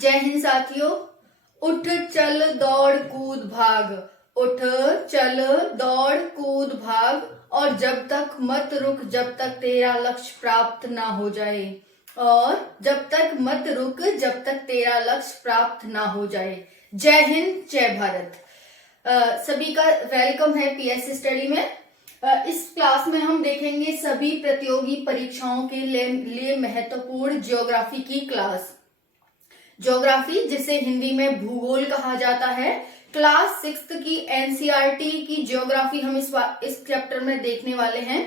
जय हिंद साथियों। उठ चल दौड़ कूद भाग, उठ चल दौड़ कूद भाग, और जब तक मत रुक जब तक तेरा लक्ष्य प्राप्त ना हो जाए, और जब तक मत रुक जब तक तेरा लक्ष्य प्राप्त ना हो जाए। जय हिंद, जय भारत। सभी का वेलकम है पीएससी स्टडी में। इस क्लास में हम देखेंगे सभी प्रतियोगी परीक्षाओं के लिए महत्वपूर्ण ज्योग्राफी की क्लास। ज्योग्राफी, जिसे हिंदी में भूगोल कहा जाता है, क्लास 6 की एनसीईआरटी की ज्योग्राफी हम इस चैप्टर में देखने वाले हैं।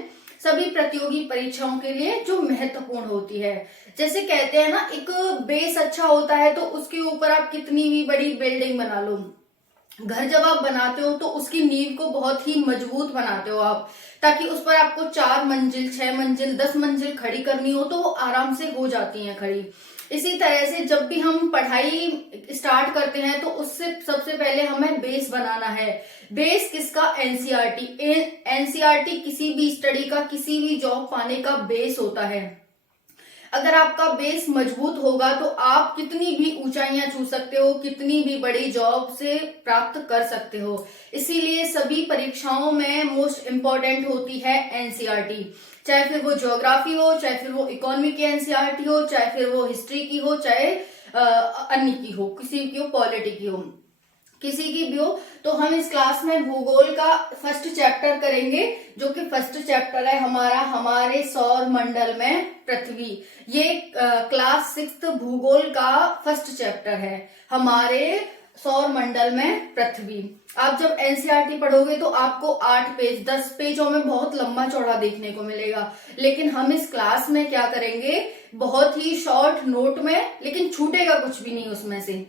सभी प्रतियोगी परीक्षाओं के लिए जो महत्वपूर्ण होती है। जैसे कहते हैं ना, एक बेस अच्छा होता है तो उसके ऊपर आप कितनी भी बड़ी बिल्डिंग बना लो, घर जब आप बनाते हो तो उसकी नींव को बहुत ही मजबूत बनाते हो आप, ताकि उस पर आपको 4 मंजिल, 6 मंजिल, 10 मंजिल खड़ी करनी हो तो वो आराम से हो जाती हैं खड़ी। इसी तरह से जब भी हम पढ़ाई स्टार्ट करते हैं तो उससे सबसे पहले हमें बेस बनाना है। बेस किसका? एनसीईआरटी। एनसीईआरटी किसी भी स्टडी का, किसी भी जॉब पाने का बेस होता है। अगर आपका बेस मजबूत होगा तो आप कितनी भी ऊंचाइयां छू सकते हो, कितनी भी बड़ी जॉब से प्राप्त कर सकते हो। इसीलिए सभी परीक्षाओं में मोस्ट इंपॉर्टेंट होती है एनसीईआरटी। चाहे फिर वो ज्योग्राफी हो, चाहे फिर वो इकोनॉमी की एनसीईआरटी हो, चाहे फिर वो हिस्ट्री की हो, चाहे अन्य की हो, किसी की हो, पॉलिटी की हो, किसी की भी हो। तो हम इस क्लास में भूगोल का फर्स्ट चैप्टर करेंगे, जो कि फर्स्ट चैप्टर है हमारा हमारे सौर मंडल में पृथ्वी। ये क्लास 6 भूगोल का फर्स्ट चैप्टर है, हमारे सौर मंडल में पृथ्वी। आप जब एनसीईआरटी पढ़ोगे तो आपको 8 पेज, 10 पेजों में बहुत लंबा चौड़ा देखने को मिलेगा। लेकिन हम इस क्लास में क्या करेंगे, बहुत ही शॉर्ट नोट में, लेकिन छूटेगा कुछ भी नहीं उसमें से।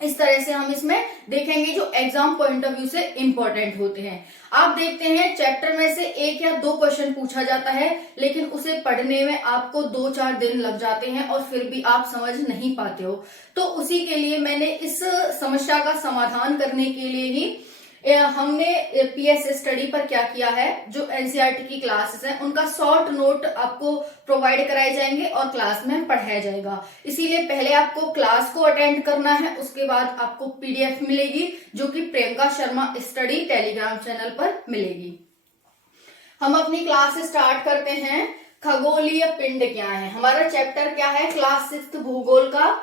इस तरह से हम इसमें देखेंगे जो एग्जाम पॉइंट ऑफ व्यू से इंपॉर्टेंट होते हैं। आप देखते हैं चैप्टर में से 1 या 2 क्वेश्चन पूछा जाता है, लेकिन उसे पढ़ने में आपको 2-4 दिन लग जाते हैं और फिर भी आप समझ नहीं पाते हो। तो उसी के लिए मैंने इस समस्या का समाधान करने के लिए ही हमने पीएस स्टडी पर क्या किया है, जो एनसीईआरटी की क्लासेस हैं उनका शॉर्ट नोट आपको प्रोवाइड कराए जाएंगे और क्लास में पढ़ाया जाएगा। इसीलिए पहले आपको क्लास को अटेंड करना है, उसके बाद आपको पीडीएफ मिलेगी, जो कि Priyanka Sharma study Telegram channel पर मिलेगी। हम अपनी क्लास स्टार्ट करते हैं। खगोलीय पिंड क्या है? हमारा चैप्टर क्या है? क्लास 6 भूगोल का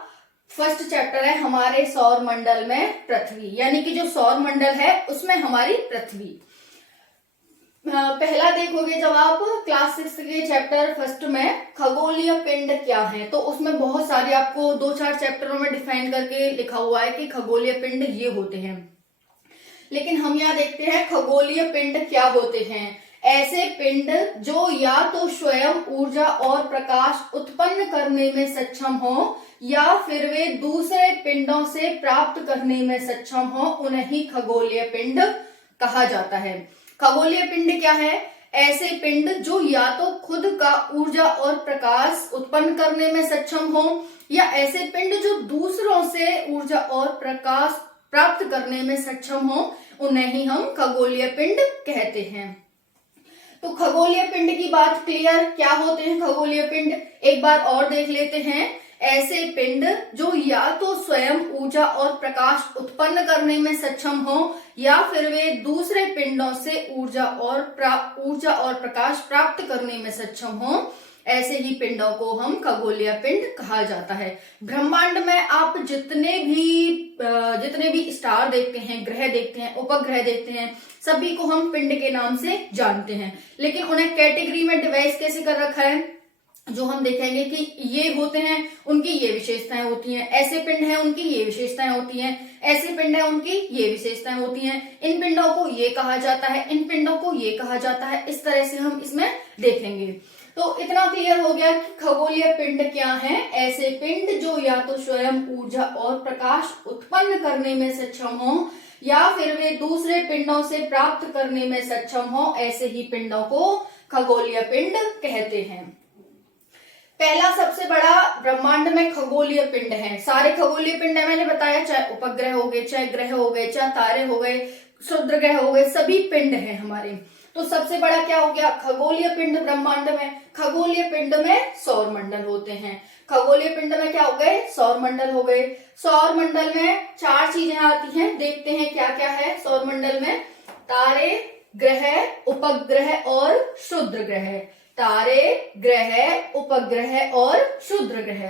फर्स्ट चैप्टर है हमारे सौर मंडल में पृथ्वी, यानी कि जो सौर मंडल है उसमें हमारी पृथ्वी। पहला देखोगे जब आप क्लास 6 के चैप्टर फर्स्ट में खगोलीय पिंड क्या है, तो उसमें बहुत सारे आपको 2-4 चैप्टरों में डिफाइन करके लिखा हुआ है कि खगोलीय पिंड ये होते हैं। लेकिन हम यहाँ देखते हैं खगोलीय पिंड क्या होते हैं। ऐसे पिंड जो या तो स्वयं ऊर्जा और प्रकाश उत्पन्न करने में सक्षम हो, या फिर वे दूसरे पिंडों से प्राप्त करने में सक्षम हो, उन्हें ही खगोलीय पिंड कहा जाता है। खगोलीय पिंड क्या है? ऐसे पिंड जो या तो खुद का ऊर्जा और प्रकाश उत्पन्न करने में सक्षम हो, या ऐसे पिंड जो दूसरों से ऊर्जा और प्रकाश प्राप्त करने में सक्षम हो, उन्हें ही हम खगोलीय पिंड कहते हैं। तो खगोलीय पिंड की बात क्लियर, क्या होते हैं खगोलीय पिंड, एक बार और देख लेते हैं। ऐसे पिंड जो या तो स्वयं ऊर्जा और प्रकाश उत्पन्न करने में सक्षम हो, या फिर वे दूसरे पिंडों से ऊर्जा और प्रकाश प्राप्त करने में सक्षम हो, ऐसे ही पिंडों को हम खगोलीय पिंड कहा जाता है। ब्रह्मांड में आप जितने भी स्टार देखते हैं, ग्रह देखते हैं, उपग्रह देखते हैं, सभी को हम पिंड के नाम से जानते हैं। लेकिन उन्हें कैटेगरी में डिवाइड कैसे कर रखा है, जो हम देखेंगे कि ये होते हैं उनकी ये विशेषताएं होती हैं, ऐसे पिंड हैं उनकी ये विशेषताएं होती हैं, ऐसे पिंड हैं उनकी ये विशेषताएं होती हैं, इन पिंडों को ये कहा जाता है, इन पिंडों को ये कहा जाता है। इस तरह से हम इसमें देखेंगे। तो इतना क्लियर हो गया कि खगोलीय पिंड क्या है। ऐसे पिंड जो या तो स्वयं ऊर्जा और प्रकाश उत्पन्न करने में सक्षम हो, या फिर वे दूसरे पिंडों से प्राप्त करने में सक्षम हो, ऐसे ही पिंडों को खगोलीय पिंड कहते हैं। पहला सबसे बड़ा ब्रह्मांड में खगोलीय पिंड है। सारे खगोलीय पिंड मैंने बताया, चाहे उपग्रह हो गए, चाहे ग्रह हो गए, चाहे तारे हो गए, क्षुद्र ग्रह हो गए, सभी पिंड हैं हमारे। तो सबसे बड़ा क्या हो गया, खगोलीय पिंड ब्रह्मांड में, खगोलीय पिंड में सौर मंडल होते हैं। खगोलीय पिंड में क्या हो गए, सौर मंडल हो गए। सौर मंडल में 4 चीजें आती हैं, देखते हैं क्या क्या है सौर मंडल में। तारे, ग्रह, उपग्रह और क्षुद्र ग्रह। तारे, ग्रह, उपग्रह और क्षुद्र ग्रह।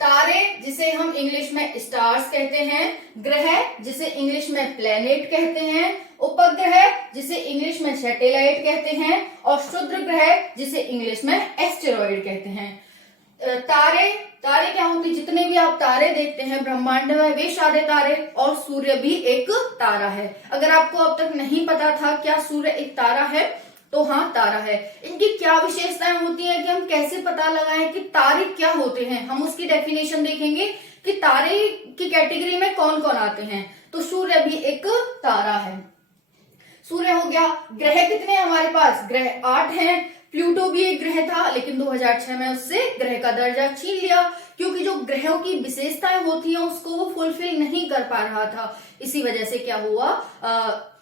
तारे जिसे हम इंग्लिश में स्टार्स कहते हैं, ग्रह जिसे इंग्लिश में प्लेनेट कहते हैं, उपग्रह जिसे इंग्लिश में सैटेलाइट कहते हैं, और क्षुद्र ग्रह जिसे इंग्लिश में एस्टेरॉइड कहते हैं। तारे तारे क्या होती है, जितने भी आप तारे देखते हैं ब्रह्मांड में वे सारे तारे, और सूर्य भी एक तारा है। अगर आपको अब तक नहीं पता था क्या सूर्य एक तारा है, तो हाँ तारा है। इनकी क्या विशेषताएं होती हैं कि हम कैसे पता लगाएं कि तारे क्या होते हैं, हम उसकी डेफिनेशन देखेंगे कि तारे की कैटेगरी में कौन कौन आते हैं। तो सूर्य भी एक तारा है। सूर्य हो गया। ग्रह कितने हैं हमारे पास, ग्रह 8 हैं। प्लूटो भी एक ग्रह था, लेकिन 2006 में उससे ग्रह का दर्जा छीन लिया, क्योंकि जो ग्रहों की विशेषताएं होती हैं उसको वो फुलफिल नहीं कर पा रहा था। इसी वजह से क्या हुआ,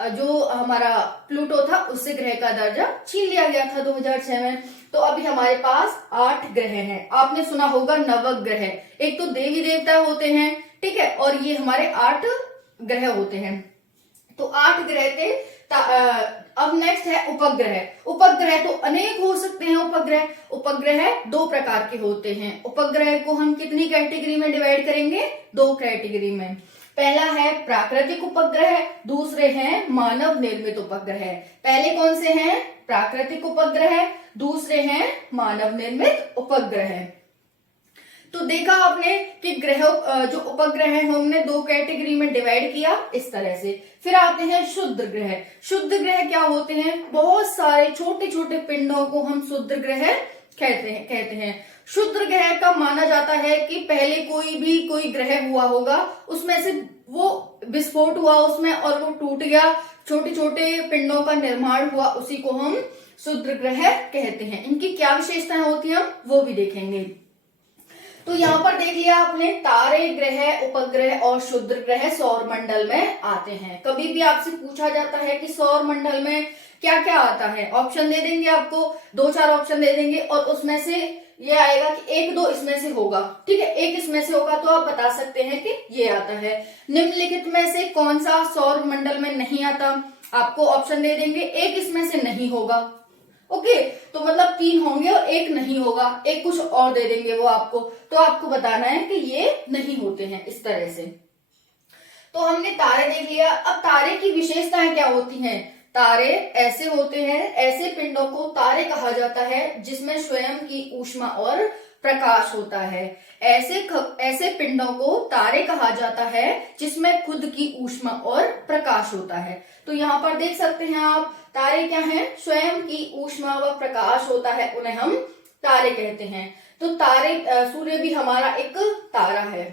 जो हमारा प्लूटो था उससे ग्रह का दर्जा छीन लिया गया था 2006 में। तो अभी हमारे पास 8 ग्रह हैं। आपने सुना होगा नवग्रह, एक तो देवी देवता होते हैं, ठीक है, और ये हमारे 8 ग्रह होते हैं। तो 8 ग्रह थे। अब नेक्स्ट है उपग्रह। उपग्रह तो अनेक हो सकते हैं। उपग्रह उपग्रह 2 प्रकार के होते हैं। उपग्रह को हम कितनी कैटेगरी में डिवाइड करेंगे, 2 कैटेगरी में। पहला है प्राकृतिक उपग्रह, दूसरे हैं मानव निर्मित उपग्रह। पहले कौन से हैं, प्राकृतिक उपग्रह, दूसरे हैं मानव निर्मित उपग्रह। तो देखा आपने कि ग्रह जो उपग्रह है हमने 2 कैटेगरी में डिवाइड किया इस तरह से। फिर आते हैं शुद्ध ग्रह। शुद्ध ग्रह क्या होते हैं, बहुत सारे छोटे छोटे पिंडों को हम शुद्ध ग्रह कहते हैं। शुद्ध ग्रह का माना जाता है कि पहले कोई ग्रह हुआ होगा, उसमें से वो विस्फोट हुआ उसमें और वो टूट गया, छोटे छोटे पिंडों का निर्माण हुआ, उसी को हम शुद्ध ग्रह कहते हैं। इनकी क्या विशेषताएं होती हैं हम वो भी देखेंगे। तो यहाँ पर देख लिया आपने, तारे, ग्रह, उपग्रह और क्षुद्र ग्रह सौर मंडल में आते हैं। कभी भी आपसे पूछा जाता है कि सौर मंडल में क्या क्या आता है, ऑप्शन दे देंगे आपको, 2-4 ऑप्शन दे देंगे और उसमें से ये आएगा कि 1-2 इसमें से होगा, ठीक है, एक इसमें से होगा, तो आप बता सकते हैं कि ये आता है। निम्नलिखित में से कौन सा सौर मंडल में नहीं आता, आपको ऑप्शन दे देंगे, एक इसमें से नहीं होगा। ओके, तो मतलब 3 होंगे और 1 नहीं होगा, एक कुछ और दे देंगे वो आपको, तो आपको बताना है कि ये नहीं होते हैं, इस तरह से। तो हमने तारे देख लिया। अब तारे की विशेषताएं क्या होती हैं। तारे ऐसे होते हैं, ऐसे पिंडों को तारे कहा जाता है जिसमें स्वयं की ऊष्मा और प्रकाश होता है। ऐसे पिंडों को तारे कहा जाता है जिसमें खुद की ऊष्मा और प्रकाश होता है। तो यहाँ पर देख सकते हैं आप, तारे क्या हैं, स्वयं की ऊष्मा व प्रकाश होता है, उन्हें हम तारे कहते हैं। तो तारे, सूर्य भी हमारा एक तारा है।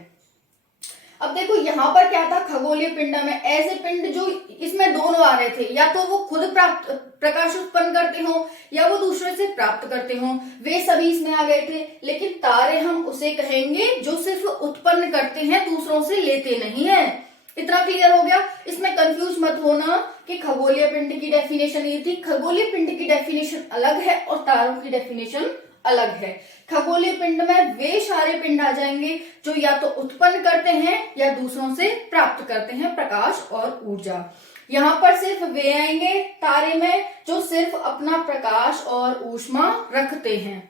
अब देखो यहाँ पर क्या था, खगोलीय पिंड में ऐसे पिंड जो इसमें दोनों आ रहे थे, या तो वो खुद प्रकाश उत्पन्न करते हो या वो दूसरे से प्राप्त करते हो, वे सभी इसमें आ गए थे। लेकिन तारे हम उसे कहेंगे जो सिर्फ उत्पन्न करते हैं, दूसरों से लेते नहीं है। इतना क्लियर हो गया। इसमें कंफ्यूज मत होना कि खगोलीय पिंड की डेफिनेशन ये थी, खगोलीय पिंड की डेफिनेशन अलग है और तारों की डेफिनेशन अलग है। खगोलीय पिंड में वे सारे पिंड आ जाएंगे जो या तो उत्पन्न करते हैं या दूसरों से प्राप्त करते हैं प्रकाश और ऊर्जा। यहाँ पर सिर्फ वे आएंगे तारे में जो सिर्फ अपना प्रकाश और ऊष्मा रखते हैं,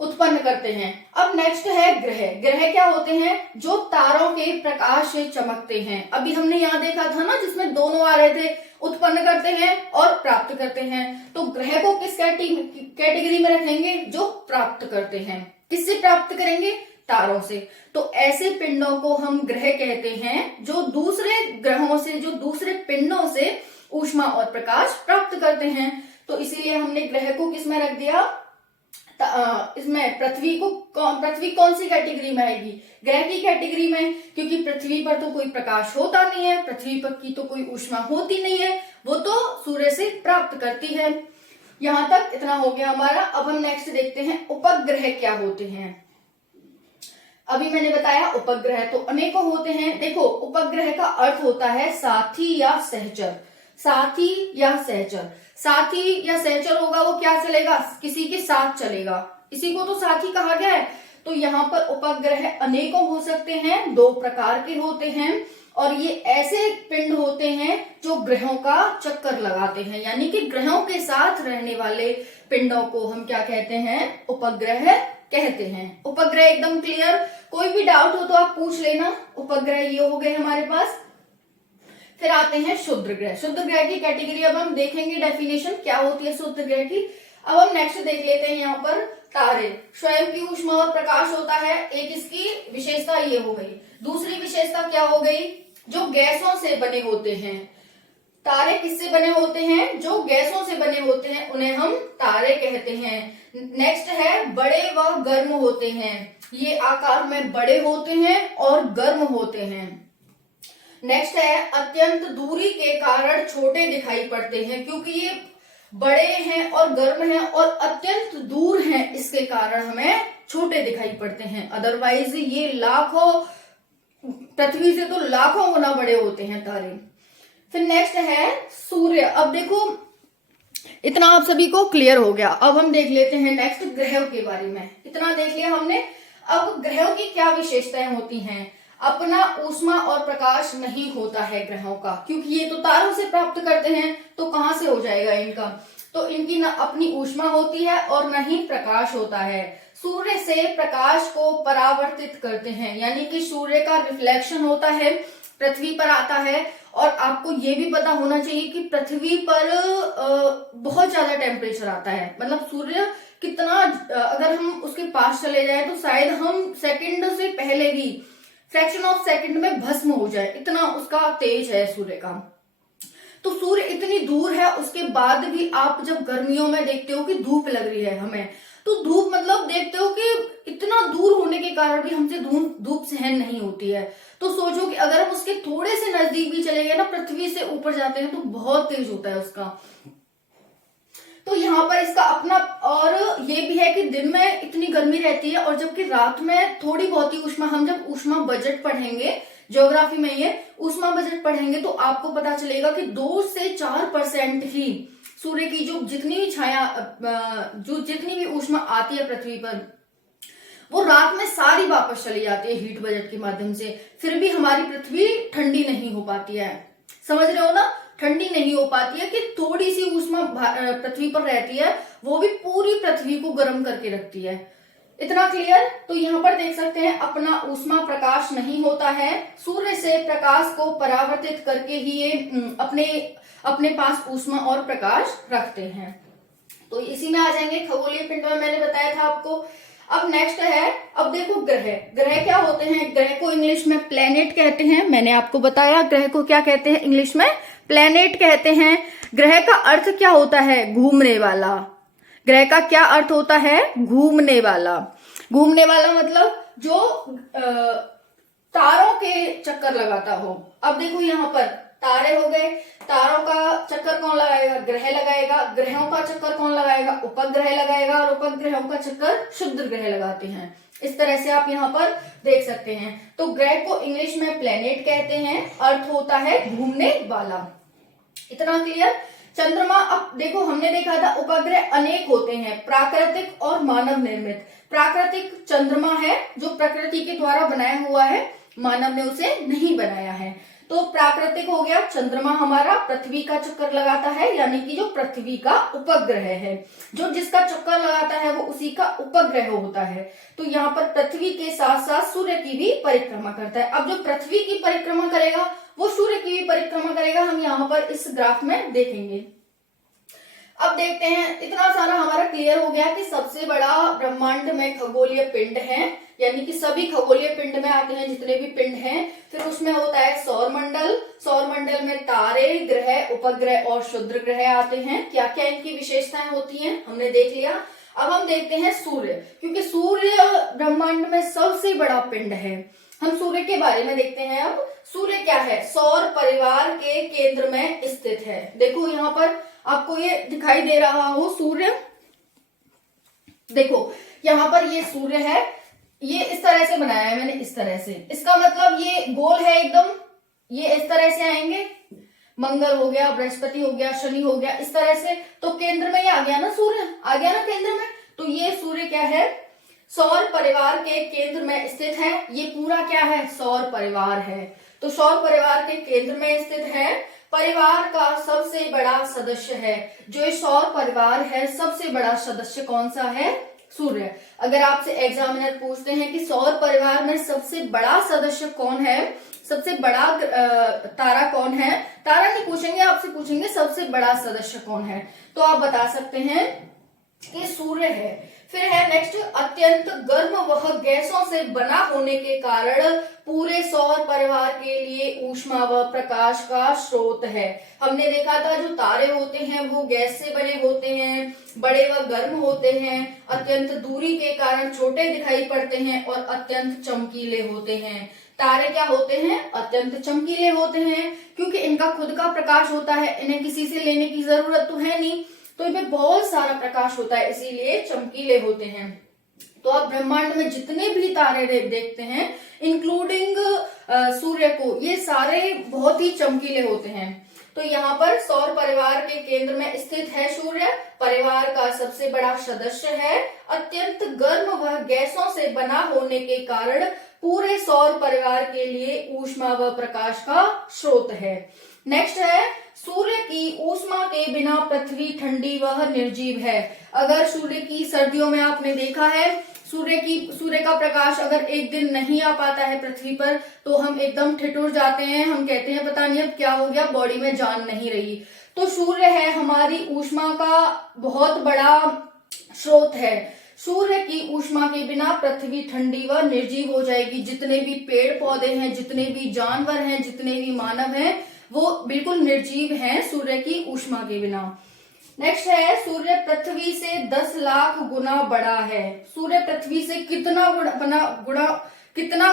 उत्पन्न करते हैं। अब नेक्स्ट है ग्रह। ग्रह क्या होते हैं, जो तारों के प्रकाश से चमकते हैं। अभी हमने यहाँ देखा था ना, जिसमें दोनों आ रहे थे, उत्पन्न करते हैं और प्राप्त करते हैं। तो ग्रह को किस कैटेगरी में रखेंगे, जो प्राप्त करते हैं। किससे प्राप्त करेंगे, तारों से। तो ऐसे पिंडों को हम ग्रह कहते हैं जो दूसरे ग्रहों से, जो दूसरे पिंडों से ऊष्मा और प्रकाश प्राप्त करते हैं। तो इसीलिए हमने ग्रह को किस में रख दिया, इसमें पृथ्वी कौन सी कैटेगरी में आएगी, ग्रह की कैटेगरी में, क्योंकि पृथ्वी पर तो कोई प्रकाश होता नहीं है, पृथ्वी पर की तो कोई ऊष्मा होती नहीं है, वो तो सूर्य से प्राप्त करती है। यहां तक इतना हो गया हमारा। अब हम नेक्स्ट देखते हैं उपग्रह क्या होते हैं। अभी मैंने बताया उपग्रह तो अनेकों होते हैं। देखो, उपग्रह का अर्थ होता है साथी या सहचर। साथी या सहचर। साथी या सहचर होगा वो क्या चलेगा, किसी के साथ चलेगा, इसी को तो साथी कहा गया है। तो यहाँ पर उपग्रह अनेकों हो सकते हैं, 2 प्रकार के होते हैं, और ये ऐसे पिंड होते हैं जो ग्रहों का चक्कर लगाते हैं, यानी कि ग्रहों के साथ रहने वाले पिंडों को हम क्या कहते हैं, उपग्रह कहते हैं। उपग्रह एकदम क्लियर, कोई भी डाउट हो तो आप पूछ लेना। उपग्रह ये हो गए हमारे पास। फिर आते हैं क्षुद्र ग्रह। क्षुद्र ग्रह की कैटेगरी अब हम देखेंगे, डेफिनेशन क्या होती है क्षुद्र ग्रह की। अब हम नेक्स्ट देख लेते हैं यहाँ पर तारे। स्वयं की ऊष्मा और प्रकाश होता है, एक इसकी विशेषता ये हो गई। दूसरी विशेषता क्या हो गई, जो गैसों से बने होते हैं। तारे किससे बने होते हैं, जो गैसों से बने होते हैं उन्हें हम तारे कहते हैं। नेक्स्ट है बड़े व गर्म होते हैं, ये आकार में बड़े होते हैं और गर्म होते हैं। नेक्स्ट है अत्यंत दूरी के कारण छोटे दिखाई पड़ते हैं, क्योंकि ये बड़े हैं और गर्म हैं और अत्यंत दूर हैं, इसके कारण हमें छोटे दिखाई पड़ते हैं। अदरवाइज ये लाखों, पृथ्वी से तो लाखों गुना बड़े होते हैं तारे। फिर नेक्स्ट है सूर्य। अब देखो इतना आप सभी को क्लियर हो गया। अब हम देख लेते हैं नेक्स्ट ग्रहों के बारे में। इतना देख लिया हमने। अब ग्रहों की क्या विशेषताएं होती हैं। अपना ऊष्मा और प्रकाश नहीं होता है ग्रहों का, क्योंकि ये तो तारों से प्राप्त करते हैं, तो कहां से हो जाएगा इनका, तो इनकी न अपनी ऊष्मा होती है और न ही प्रकाश होता है। सूर्य से प्रकाश को परावर्तित करते हैं, यानी कि सूर्य का रिफ्लेक्शन होता है, पृथ्वी पर आता है। और आपको ये भी पता होना चाहिए कि पृथ्वी पर बहुत ज्यादा टेम्परेचर आता है, मतलब सूर्य कितना, अगर हम उसके पास चले जाए तो शायद हम सेकंड से पहले भी, फ्रैक्शन ऑफ सेकंड में भस्म हो जाए, इतना उसका तेज है सूर्य का। तो सूर्य इतनी दूर है, उसके बाद भी आप जब गर्मियों में देखते हो कि धूप लग रही है हमें, तो धूप मतलब देखते हो कि इतना दूर होने के कारण भी हमसे धूप सहन नहीं होती है। तो सोचो कि अगर हम उसके थोड़े से नजदीक भी चले गए ना, पृथ्वी से ऊपर जाते हैं, तो बहुत तेज होता है उसका। तो यहाँ पर इसका अपना, और ये भी है कि दिन में इतनी गर्मी रहती है और जबकि रात में थोड़ी बहुत ही ऊष्मा, हम जब ऊष्मा बजट पढ़ेंगे ज्योग्राफी में, ये ऊष्मा बजट पढ़ेंगे तो आपको पता चलेगा कि 2 से 4% ही सूर्य की जो जितनी भी छाया, जो जितनी भी ऊष्मा आती है पृथ्वी पर, वो रात में सारी वापस चली जाती है हीट बजट के माध्यम से। फिर भी हमारी पृथ्वी ठंडी नहीं हो पाती है, समझ रहे हो ना, ठंडी नहीं हो पाती है कि थोड़ी सी ऊष्मा पृथ्वी पर रहती है, वो भी पूरी पृथ्वी को गर्म करके रखती है। इतना क्लियर। तो यहाँ पर देख सकते हैं अपना ऊष्मा प्रकाश नहीं होता है, सूर्य से प्रकाश को परावर्तित करके ही ये अपने पास ऊष्मा और प्रकाश रखते हैं। तो इसी में आ जाएंगे खगोलीय पिंड में, मैंने बताया था आपको। अब नेक्स्ट है, अब देखो ग्रह। ग्रह क्या होते हैं, ग्रह को इंग्लिश में प्लेनेट कहते हैं, मैंने आपको बताया ग्रह को क्या कहते हैं, इंग्लिश में प्लेनेट कहते हैं। ग्रह का अर्थ क्या होता है, घूमने वाला। ग्रह का क्या अर्थ होता है, घूमने वाला। घूमने वाला मतलब जो तारों के चक्कर लगाता हो। अब देखो यहाँ पर तारे हो गए, तारों का चक्कर कौन लगाएगा, ग्रह लगाएगा। ग्रहों का चक्कर कौन लगाएगा, उपग्रह लगाएगा, और उपग्रहों का चक्कर क्षुद्र ग्रह लगाते हैं। इस तरह से आप यहाँ पर देख सकते हैं। तो ग्रह को इंग्लिश में प्लेनेट कहते हैं, अर्थ होता है घूमने वाला। इतना क्लियर। चंद्रमा, अब देखो हमने देखा था उपग्रह अनेक होते हैं, प्राकृतिक और मानव निर्मित। प्राकृतिक चंद्रमा है जो प्रकृति के द्वारा बनाया हुआ है, मानव ने उसे नहीं बनाया है। तो प्राकृतिक हो गया चंद्रमा हमारा, पृथ्वी का चक्कर लगाता है, यानी कि जो पृथ्वी का उपग्रह है, जो जिसका चक्कर लगाता है वो उसी का उपग्रह होता है। तो यहाँ पर पृथ्वी के साथ साथ सूर्य की भी परिक्रमा करता है। अब जो पृथ्वी की परिक्रमा करेगा वो सूर्य की भी परिक्रमा करेगा, हम यहाँ पर इस ग्राफ में देखेंगे। अब देखते हैं, इतना सारा हमारा क्लियर हो गया कि सबसे बड़ा ब्रह्मांड में खगोलीय पिंड है, यानी कि सभी खगोलीय पिंड में आते हैं जितने भी पिंड हैं। फिर उसमें होता है सौरमंडल, सौरमंडल में तारे, ग्रह, उपग्रह और क्षुद्र ग्रह आते हैं। क्या क्या इनकी विशेषताएं होती हैं हमने देख लिया। अब हम देखते हैं सूर्य, क्योंकि सूर्य ब्रह्मांड में सबसे बड़ा पिंड है। हम सूर्य के बारे में देखते हैं। अब सूर्य क्या है, सौर परिवार के केंद्र में स्थित है। देखो यहाँ पर आपको ये दिखाई दे रहा हो सूर्य, देखो यहाँ पर ये सूर्य है, ये इस तरह से बनाया है मैंने, इस तरह से। इसका मतलब ये गोल है एकदम, ये इस तरह से आएंगे, मंगल हो गया, बृहस्पति हो गया, शनि हो गया, इस तरह से। तो केंद्र में ये आ गया ना, सूर्य आ गया ना केंद्र में। तो ये सूर्य क्या है, सौर परिवार के केंद्र में स्थित है। ये पूरा क्या है, सौर परिवार है। तो सौर परिवार के केंद्र में स्थित है, परिवार का सबसे बड़ा सदस्य है। जो ये सौर परिवार है, सबसे बड़ा सदस्य कौन सा है, सूर्य। अगर आपसे एग्जामिनर पूछते हैं कि सौर परिवार में सबसे बड़ा सदस्य कौन है, सबसे बड़ा तारा कौन है, तारा नहीं पूछेंगे, आपसे पूछेंगे सबसे बड़ा सदस्य कौन है, तो आप बता सकते हैं कि सूर्य है। फिर है नेक्स्ट, अत्यंत गर्म वह गैसों से बना होने के कारण पूरे सौर परिवार के लिए ऊष्मा व प्रकाश का स्रोत है। हमने देखा था जो तारे होते हैं वो गैस से बने होते हैं, बड़े व गर्म होते हैं, अत्यंत दूरी के कारण छोटे दिखाई पड़ते हैं और अत्यंत चमकीले होते हैं। तारे क्या होते हैं, अत्यंत चमकीले होते हैं, क्योंकि इनका खुद का प्रकाश होता है, इन्हें किसी से लेने की जरूरत तो है नहीं, तो इनमें बहुत सारा प्रकाश होता है, इसीलिए चमकीले होते हैं। तो आप ब्रह्मांड में जितने भी तारे देखते हैं, इंक्लूडिंग सूर्य को, ये सारे बहुत ही चमकीले होते हैं। तो यहाँ पर सौर परिवार के केंद्र में स्थित है सूर्य, परिवार का सबसे बड़ा सदस्य है, अत्यंत गर्म व गैसों से बना होने के कारण पूरे सौर परिवार के लिए ऊष्मा व प्रकाश का स्रोत है। नेक्स्ट है, सूर्य की ऊष्मा के बिना पृथ्वी ठंडी व निर्जीव है। अगर सूर्य की सर्दियों में आपने देखा है, सूर्य का प्रकाश अगर एक दिन नहीं आ पाता है पृथ्वी पर, तो हम एकदम ठिठुर जाते हैं, हम कहते हैं पता नहीं अब क्या हो गया, बॉडी में जान नहीं रही। तो सूर्य है हमारी ऊष्मा का बहुत बड़ा स्रोत है। सूर्य की ऊष्मा के बिना पृथ्वी ठंडी व निर्जीव हो जाएगी। जितने भी पेड़ पौधे हैं, जितने भी जानवर हैं, जितने भी मानव हैं, वो बिल्कुल निर्जीव हैं सूर्य की ऊष्मा के बिना। नेक्स्ट है, सूर्य पृथ्वी से 10 लाख गुना बड़ा है। सूर्य पृथ्वी से कितना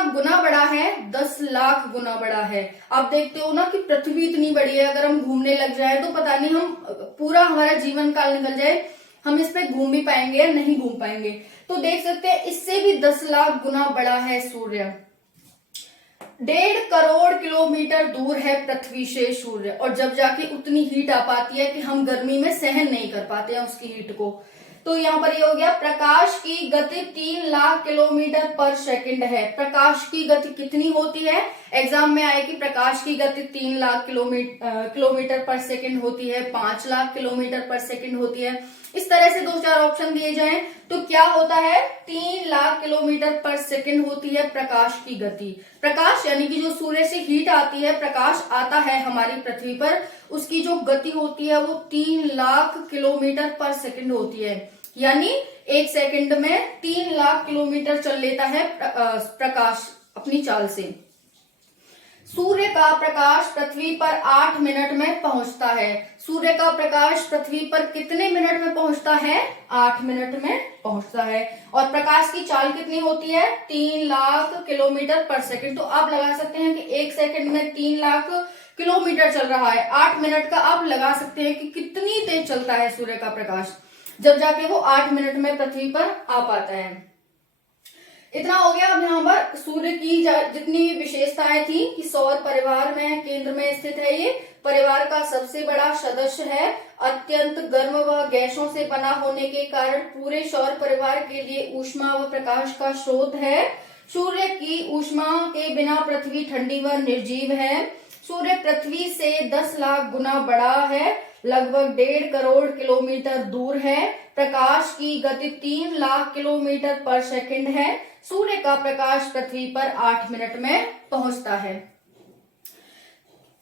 गुना बड़ा है, 10 लाख गुना बड़ा है। आप देखते हो ना कि पृथ्वी इतनी बड़ी है, अगर हम घूमने लग जाए तो पता नहीं हम पूरा हमारा जीवन काल निकल जाए, हम इस पे घूम भी पाएंगे या नहीं घूम पाएंगे। तो देख सकते हैं इससे भी 10 लाख गुना बड़ा है सूर्य। 1.5 करोड़ किलोमीटर दूर है पृथ्वी से सूर्य, और जब जाके उतनी हीट आ पाती है कि हम गर्मी में सहन नहीं कर पाते हैं उसकी हीट को। तो यहाँ पर ये हो गया, प्रकाश की गति 3 लाख किलोमीटर पर सेकंड है। प्रकाश की गति कितनी होती है, एग्जाम में आए कि प्रकाश की गति 3 लाख किलोमीटर पर सेकंड होती है, 5 लाख किलोमीटर पर सेकंड होती है। इस तरह से 2-4 ऑप्शन दिए जाएं तो क्या होता है, 3 लाख किलोमीटर पर सेकंड होती है प्रकाश की गति। प्रकाश यानी कि जो सूर्य से हीट आती है, प्रकाश आता है हमारी पृथ्वी पर, उसकी जो गति होती है वो 3 लाख किलोमीटर पर सेकंड होती है। यानी 1 सेकंड में 3 लाख किलोमीटर चल लेता है प्रकाश अपनी चाल से। सूर्य का प्रकाश पृथ्वी पर 8 मिनट में पहुंचता है। सूर्य का प्रकाश पृथ्वी पर कितने मिनट में पहुंचता है, 8 मिनट में पहुंचता है। और प्रकाश की चाल कितनी होती है, 3 लाख किलोमीटर पर सेकंड। तो आप लगा सकते हैं कि 1 सेकंड में 3 लाख किलोमीटर चल रहा है। 8 मिनट का आप लगा सकते हैं कि कितनी तेज चलता है सूर्य का प्रकाश, जब जाके वो 8 मिनट में पृथ्वी पर आ पाता है। इतना हो गया। अब यहाँ पर सूर्य की जितनी भी विशेषताएं थी कि सौर परिवार में केंद्र में स्थित है, ये परिवार का सबसे बड़ा सदस्य है, अत्यंत गर्म व गैसों से बना होने के कारण पूरे सौर परिवार के लिए ऊष्मा व प्रकाश का स्रोत है। सूर्य की ऊष्मा के बिना पृथ्वी ठंडी व निर्जीव है। सूर्य पृथ्वी से 10 लाख गुना बड़ा है, लगभग 1.5 करोड़ किलोमीटर दूर है। प्रकाश की गति 3 लाख किलोमीटर पर सेकंड है। सूर्य का प्रकाश पृथ्वी पर 8 मिनट में पहुंचता है।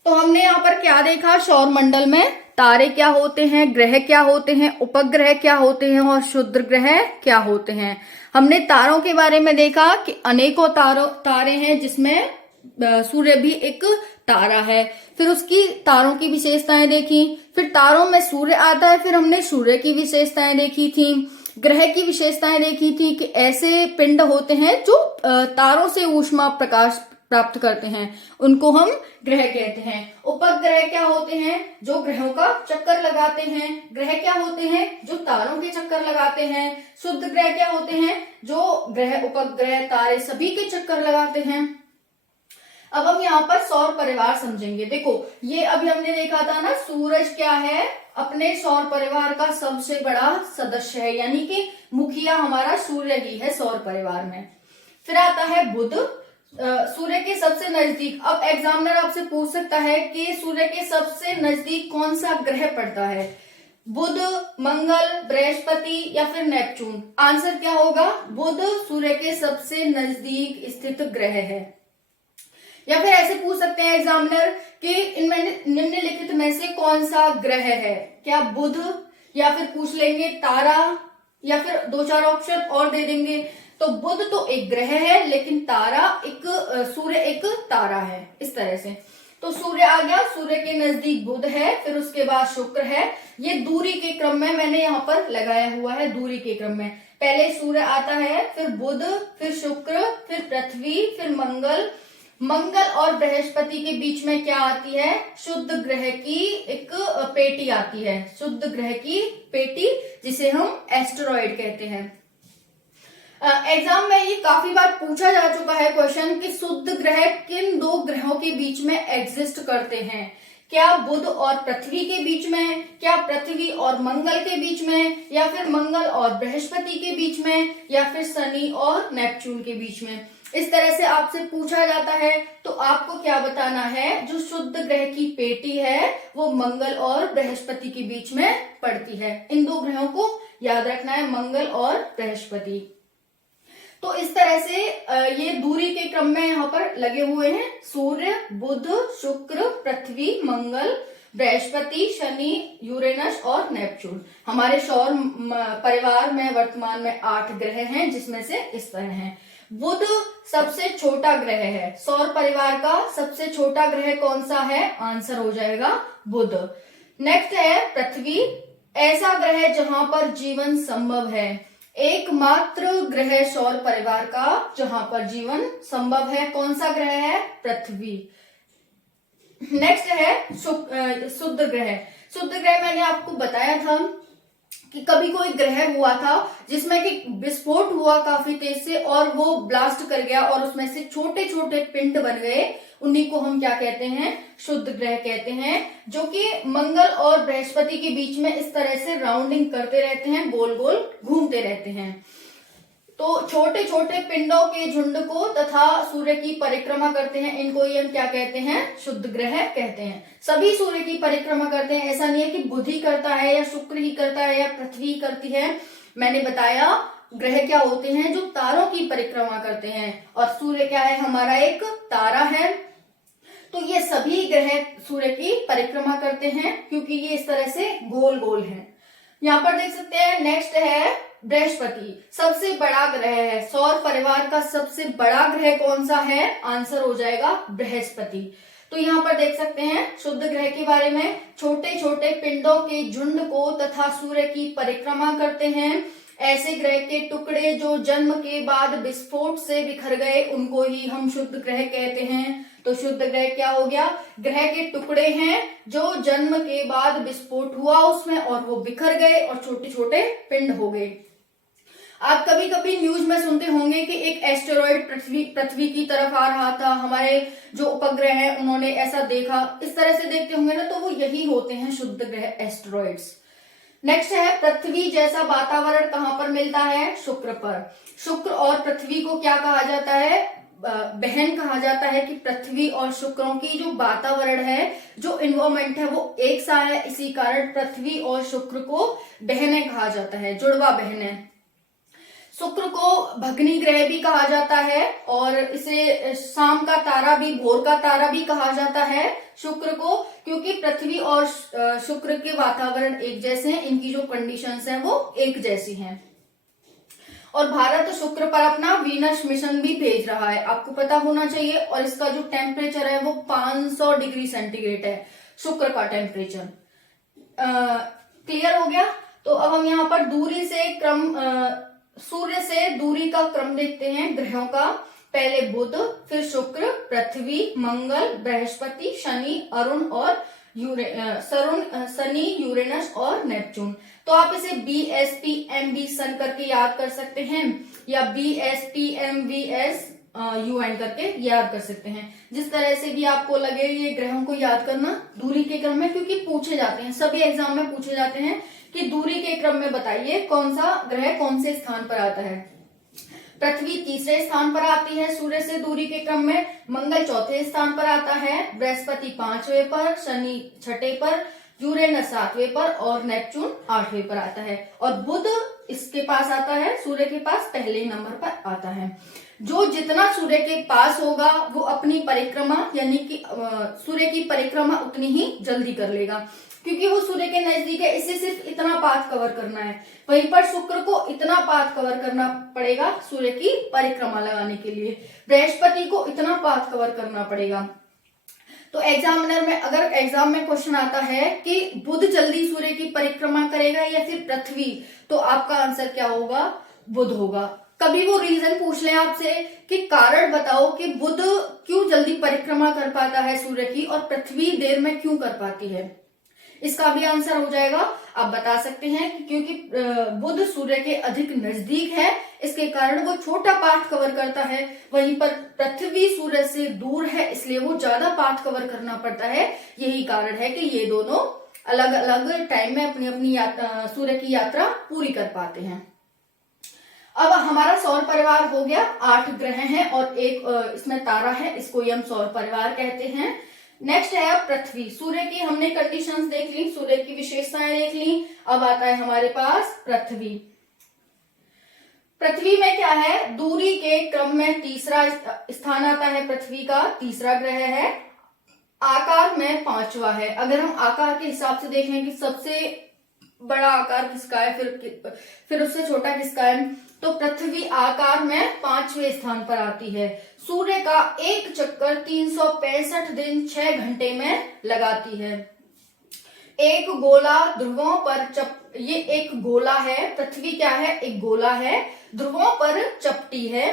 तो हमने यहाँ पर क्या देखा, सौर मंडल में तारे क्या होते हैं, ग्रह क्या होते हैं, उपग्रह क्या होते हैं और क्षुद्र ग्रह क्या होते हैं। हमने तारों के बारे में देखा कि अनेकों तारे हैं, जिसमें सूर्य भी एक तारा है। फिर उसकी तारों की विशेषताएं देखी, फिर तारों में सूर्य आता है, फिर हमने सूर्य की विशेषताएं देखी थी। ग्रह की विशेषताएं देखी थी कि ऐसे पिंड होते हैं जो तारों से ऊष्मा प्रकाश प्राप्त करते हैं, उनको हम ग्रह कहते हैं। उपग्रह क्या होते हैं, जो ग्रहों का चक्कर लगाते हैं। ग्रह क्या होते हैं, जो तारों के चक्कर लगाते हैं। शुद्ध ग्रह क्या होते हैं, जो ग्रह, उपग्रह, तारे सभी के चक्कर लगाते हैं। अब हम यहाँ पर सौर परिवार समझेंगे। देखो ये अभी हमने देखा था ना, सूरज क्या है, अपने सौर परिवार का सबसे बड़ा सदस्य है, यानी कि मुखिया हमारा सूर्य ही है सौर परिवार में। फिर आता है बुध, सूर्य के सबसे नजदीक। अब एग्जामिनर आपसे पूछ सकता है कि सूर्य के सबसे नजदीक कौन सा ग्रह पड़ता है, बुध, मंगल, बृहस्पति या फिर नेपच्यून। आंसर क्या होगा, बुध सूर्य के सबसे नजदीक स्थित ग्रह है। या फिर ऐसे पूछ सकते हैं एग्जामिनर कि इनमें निम्नलिखित में से कौन सा ग्रह है, क्या बुध, या फिर पूछ लेंगे तारा, या फिर 2-4 ऑप्शन और दे देंगे। तो बुध तो एक ग्रह है, लेकिन तारा एक, सूर्य एक तारा है, इस तरह से। तो सूर्य आ गया, सूर्य के नजदीक बुध है, फिर उसके बाद शुक्र है। ये दूरी के क्रम में मैंने यहाँ पर लगाया हुआ है, दूरी के क्रम में पहले सूर्य आता है, फिर बुध, फिर शुक्र, फिर पृथ्वी, फिर मंगल। मंगल और बृहस्पति के बीच में क्या आती है, शुद्ध ग्रह की एक पेटी आती है, शुद्ध ग्रह की पेटी, जिसे हम एस्टेरॉइड कहते हैं। एग्जाम में ये काफी बार पूछा जा चुका है क्वेश्चन कि शुद्ध ग्रह किन 2 ग्रहों के बीच में एग्जिस्ट करते हैं, क्या बुध और पृथ्वी के बीच में, क्या पृथ्वी और मंगल के बीच में, या फिर मंगल और बृहस्पति के बीच में, या फिर शनि और नेपच्यून के बीच में। इस तरह से आपसे पूछा जाता है तो आपको क्या बताना है, जो शुद्ध ग्रह की पेटी है वो मंगल और बृहस्पति के बीच में पड़ती है। इन 2 ग्रहों को याद रखना है, मंगल और बृहस्पति। तो इस तरह से ये दूरी के क्रम में यहाँ पर लगे हुए हैं, सूर्य, बुध, शुक्र, पृथ्वी, मंगल, बृहस्पति, शनि, यूरेनस और नेपच्यून। हमारे सौर परिवार में वर्तमान में 8 ग्रह हैं, जिसमें से इस तरह हैं। बुध सबसे छोटा ग्रह है, सौर परिवार का सबसे छोटा ग्रह कौन सा है, आंसर हो जाएगा बुध। नेक्स्ट है पृथ्वी, ऐसा ग्रह जहां पर जीवन संभव है, एकमात्र ग्रह सौर परिवार का जहां पर जीवन संभव है, कौन सा ग्रह है, पृथ्वी। नेक्स्ट है शुद्ध ग्रह। शुद्ध ग्रह मैंने आपको बताया था कि कभी कोई ग्रह हुआ था जिसमें कि विस्फोट हुआ काफी तेज से और वो ब्लास्ट कर गया और उसमें से छोटे छोटे पिंड बन गए, उन्हीं को हम क्या कहते हैं, शुद्ध ग्रह कहते हैं, जो कि मंगल और बृहस्पति के बीच में इस तरह से राउंडिंग करते रहते हैं, गोल गोल घूमते रहते हैं। तो छोटे छोटे पिंडों के झुंड को तथा सूर्य की परिक्रमा करते हैं, इनको ही हम क्या कहते हैं, शुद्ध ग्रह कहते हैं। सभी सूर्य की परिक्रमा करते हैं, ऐसा नहीं है कि बुध ही करता है या शुक्र ही करता है या पृथ्वी करती है। मैंने बताया ग्रह क्या होते हैं, जो तारों की परिक्रमा करते हैं, और सूर्य क्या है, हमारा एक तारा है। तो ये सभी ग्रह सूर्य की परिक्रमा करते हैं क्योंकि ये इस तरह से गोल गोल है। यहाँ पर देख सकते हैं। नेक्स्ट है बृहस्पति, सबसे बड़ा ग्रह है, सौर परिवार का सबसे बड़ा ग्रह कौन सा है, आंसर हो जाएगा बृहस्पति। तो यहाँ पर देख सकते हैं शुद्ध ग्रह के बारे में, छोटे छोटे पिंडों के झुंड को तथा सूर्य की परिक्रमा करते हैं। ऐसे ग्रह के टुकड़े जो जन्म के बाद विस्फोट से बिखर गए, उनको ही हम शुद्ध ग्रह कहते हैं। तो शुद्ध ग्रह क्या हो गया, ग्रह के टुकड़े हैं जो जन्म के बाद विस्फोट हुआ उसमें और वो बिखर गए और छोटे छोटे पिंड हो गए। आप कभी कभी न्यूज में सुनते होंगे कि एक एस्टेरॉइड पृथ्वी की तरफ आ रहा था, हमारे जो उपग्रह हैं उन्होंने ऐसा देखा, इस तरह से देखते होंगे ना, तो वो यही होते हैं शुद्ध ग्रह, एस्टेरॉइड्स। नेक्स्ट है पृथ्वी जैसा वातावरण कहां पर मिलता है, शुक्र पर। शुक्र और पृथ्वी को क्या कहा जाता है, बहन कहा जाता है, कि पृथ्वी और शुक्रों की जो वातावरण है, जो इन्वायरमेंट है, वो एक सा है, इसी कारण पृथ्वी और शुक्र को बहनें कहा जाता है, जुड़वा बहनें। शुक्र को भगनी ग्रह भी कहा जाता है और इसे शाम का तारा भी, भोर का तारा भी कहा जाता है शुक्र को, क्योंकि पृथ्वी और शुक्र के वातावरण एक जैसे हैं, इनकी जो कंडीशंस हैं वो एक जैसी हैं। और भारत शुक्र पर अपना वीनस मिशन भी भेज रहा है, आपको पता होना चाहिए। और इसका जो टेम्परेचर है वो 500 डिग्री सेंटीग्रेड है, शुक्र का टेम्परेचर। क्लियर हो गया। तो अब हम यहाँ पर दूरी से सूर्य से दूरी का क्रम देखते हैं ग्रहों का। पहले बुध, फिर शुक्र, पृथ्वी, मंगल, बृहस्पति, शनि, अरुण और शनि, यूरेनस और नेपच्यून। तो आप इसे BSPMV सन करके याद कर सकते हैं, या BSPMVS यू एंड करके याद कर सकते हैं। जिस तरह से भी आपको लगे ये ग्रहों को याद करना दूरी के क्रम में, क्योंकि पूछे जाते हैं, सभी एग्जाम में पूछे जाते हैं कि दूरी के क्रम में बताइए कौन सा ग्रह कौन से स्थान पर आता है। पृथ्वी तीसरे स्थान पर आती है सूर्य से दूरी के क्रम में, मंगल चौथे स्थान पर आता है, बृहस्पति पांचवें पर, शनि छठे पर, यूरेनस सातवें पर और नेपच्यून आठवें पर आता है, और बुध इसके पास आता है, सूर्य के पास पहले नंबर पर आता है। जो जितना सूर्य के पास होगा वो अपनी परिक्रमा यानी कि सूर्य की परिक्रमा उतनी ही जल्दी कर लेगा, क्योंकि वो सूर्य के नजदीक है, इसे सिर्फ इतना पाथ कवर करना है। वहीं पर शुक्र को इतना पाथ कवर करना पड़ेगा सूर्य की परिक्रमा लगाने के लिए, बृहस्पति को इतना पाथ कवर करना पड़ेगा। तो एग्जामिनर में अगर एग्जाम में क्वेश्चन आता है कि बुध जल्दी सूर्य की परिक्रमा करेगा या फिर पृथ्वी, तो आपका आंसर क्या होगा? बुध होगा। कभी वो रीजन पूछ ले आपसे कि कारण बताओ कि बुध क्यों जल्दी परिक्रमा कर पाता है सूर्य की और पृथ्वी देर में क्यों कर पाती है, इसका भी आंसर हो जाएगा। आप बता सकते हैं कि क्योंकि बुध सूर्य के अधिक नजदीक है, इसके कारण वो छोटा पाथ कवर करता है, वहीं पर पृथ्वी सूर्य से दूर है, इसलिए वो ज्यादा पाथ कवर करना पड़ता है। यही कारण है कि ये दोनों अलग अलग टाइम में अपनी अपनी सूर्य की यात्रा पूरी कर पाते हैं। अब हमारा सौर परिवार हो गया, 8 ग्रह हैं और एक इसमें तारा है, इसको ही हम सौर परिवार कहते हैं। नेक्स्ट है अब पृथ्वी। सूर्य की हमने कंडीशंस देख ली, सूर्य की विशेषताएं देख ली, अब आता है हमारे पास पृथ्वी। पृथ्वी में क्या है? दूरी के क्रम में तीसरा स्थान आता है, पृथ्वी का तीसरा ग्रह है, आकार में 5वां है। अगर हम आकार के हिसाब से देखें कि सबसे बड़ा आकार किसका है, फिर उससे छोटा किसका है, तो पृथ्वी आकार में 5वें स्थान पर आती है। सूर्य का एक चक्कर 365 दिन 6 घंटे में लगाती है। एक गोला ध्रुवों पर ये एक गोला है, पृथ्वी क्या है? एक गोला है, ध्रुवों पर चपटी है,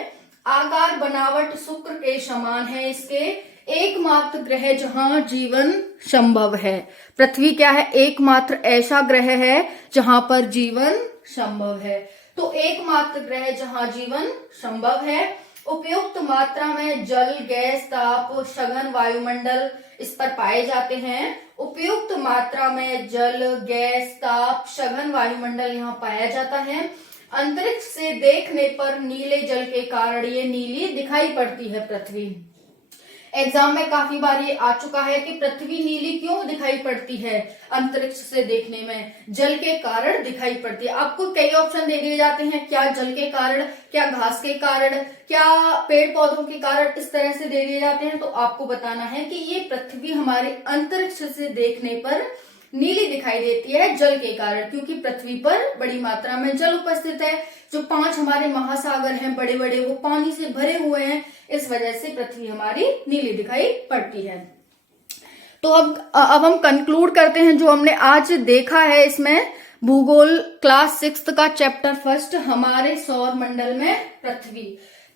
आकार बनावट शुक्र के समान है, इसके एकमात्र ग्रह जहां जीवन संभव है। पृथ्वी क्या है? एकमात्र ऐसा ग्रह है जहां पर जीवन संभव है। तो एकमात्र ग्रह जहां जीवन संभव है। उपयुक्त मात्रा में जल, गैस, ताप, सघन वायुमंडल इस पर पाए जाते हैं। उपयुक्त मात्रा में जल, गैस, ताप, सघन वायुमंडल यहाँ पाया जाता है। अंतरिक्ष से देखने पर नीले जल के कारण ये नीली दिखाई पड़ती है पृथ्वी। एग्जाम में काफी बार ये आ चुका है कि पृथ्वी नीली क्यों दिखाई पड़ती है? अंतरिक्ष से देखने में जल के कारण दिखाई पड़ती है। आपको कई ऑप्शन दे दिए जाते हैं, क्या जल के कारण, क्या घास के कारण, क्या पेड़ पौधों के कारण, इस तरह से दे दिए जाते हैं। तो आपको बताना है कि ये पृथ्वी हमारे अंतरिक्ष से देखने पर नीली दिखाई देती है जल के कारण, क्योंकि पृथ्वी पर बड़ी मात्रा में जल उपस्थित है। जो 5 हमारे महासागर हैं बड़े बड़े, वो पानी से भरे हुए हैं, इस वजह से पृथ्वी हमारी नीली दिखाई पड़ती है। तो अब हम कंक्लूड करते हैं जो हमने आज देखा है। इसमें भूगोल क्लास 6 का चैप्टर 1 हमारे सौर मंडल में पृथ्वी।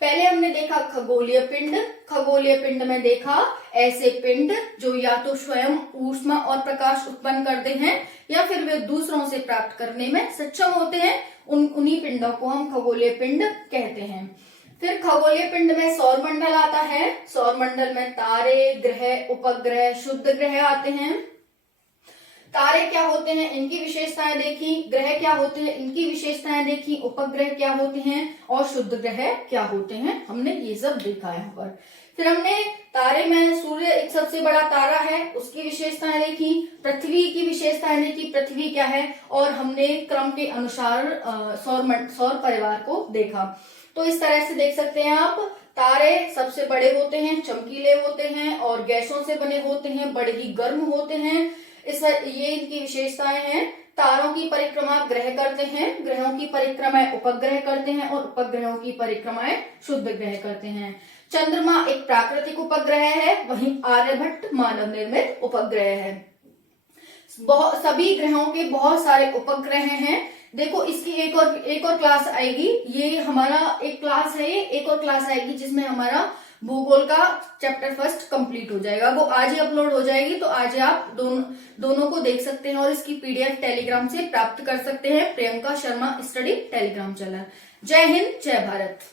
पहले हमने देखा खगोलीय पिंड। खगोलीय पिंड में देखा ऐसे पिंड जो या तो स्वयं ऊष्मा और प्रकाश उत्पन्न करते हैं या फिर वे दूसरों से प्राप्त करने में सक्षम होते हैं, उन्हीं पिंडों को हम खगोलीय पिंड कहते हैं। फिर खगोलीय पिंड में सौर मंडल आता है। सौर मंडल में तारे, ग्रह, उपग्रह, शुद्ध ग्रह आते हैं। तारे क्या होते हैं, इनकी विशेषताएं देखी, ग्रह क्या होते हैं, इनकी विशेषताएं देखी, उपग्रह क्या होते हैं और शुद्ध ग्रह क्या होते हैं, हमने ये सब देखा है यहाँ पर। फिर हमने तारे में सूर्य एक सबसे बड़ा तारा है, उसकी विशेषताएं देखी, पृथ्वी की विशेषताएं देखी, पृथ्वी क्या है, और हमने क्रम के अनुसार सौर परिवार को देखा। तो इस तरह से देख सकते हैं आप, तारे सबसे बड़े होते हैं, चमकीले होते हैं और गैसों से बने होते हैं, बड़े ही गर्म होते हैं। ये इनकी विशेषताएं हैं। तारों की परिक्रमा ग्रह करते हैं, ग्रहों की परिक्रमाएं उपग्रह करते हैं और उपग्रहों की परिक्रमाएं शुद्ध ग्रह करते हैं। चंद्रमा एक प्राकृतिक उपग्रह है, वहीं आर्यभट्ट मानव निर्मित उपग्रह है। सभी ग्रहों के बहुत सारे उपग्रह हैं। देखो इसकी एक और क्लास आएगी, ये हमारा एक क्लास है, ये एक और क्लास आएगी जिसमें हमारा भूगोल का चैप्टर 1 कंप्लीट हो जाएगा। वो आज ही अपलोड हो जाएगी, तो आज ही आप दोनों को देख सकते हैं और इसकी पीडीएफ टेलीग्राम से प्राप्त कर सकते हैं। Priyanka Sharma study Telegram channel. जय हिंद, जय भारत।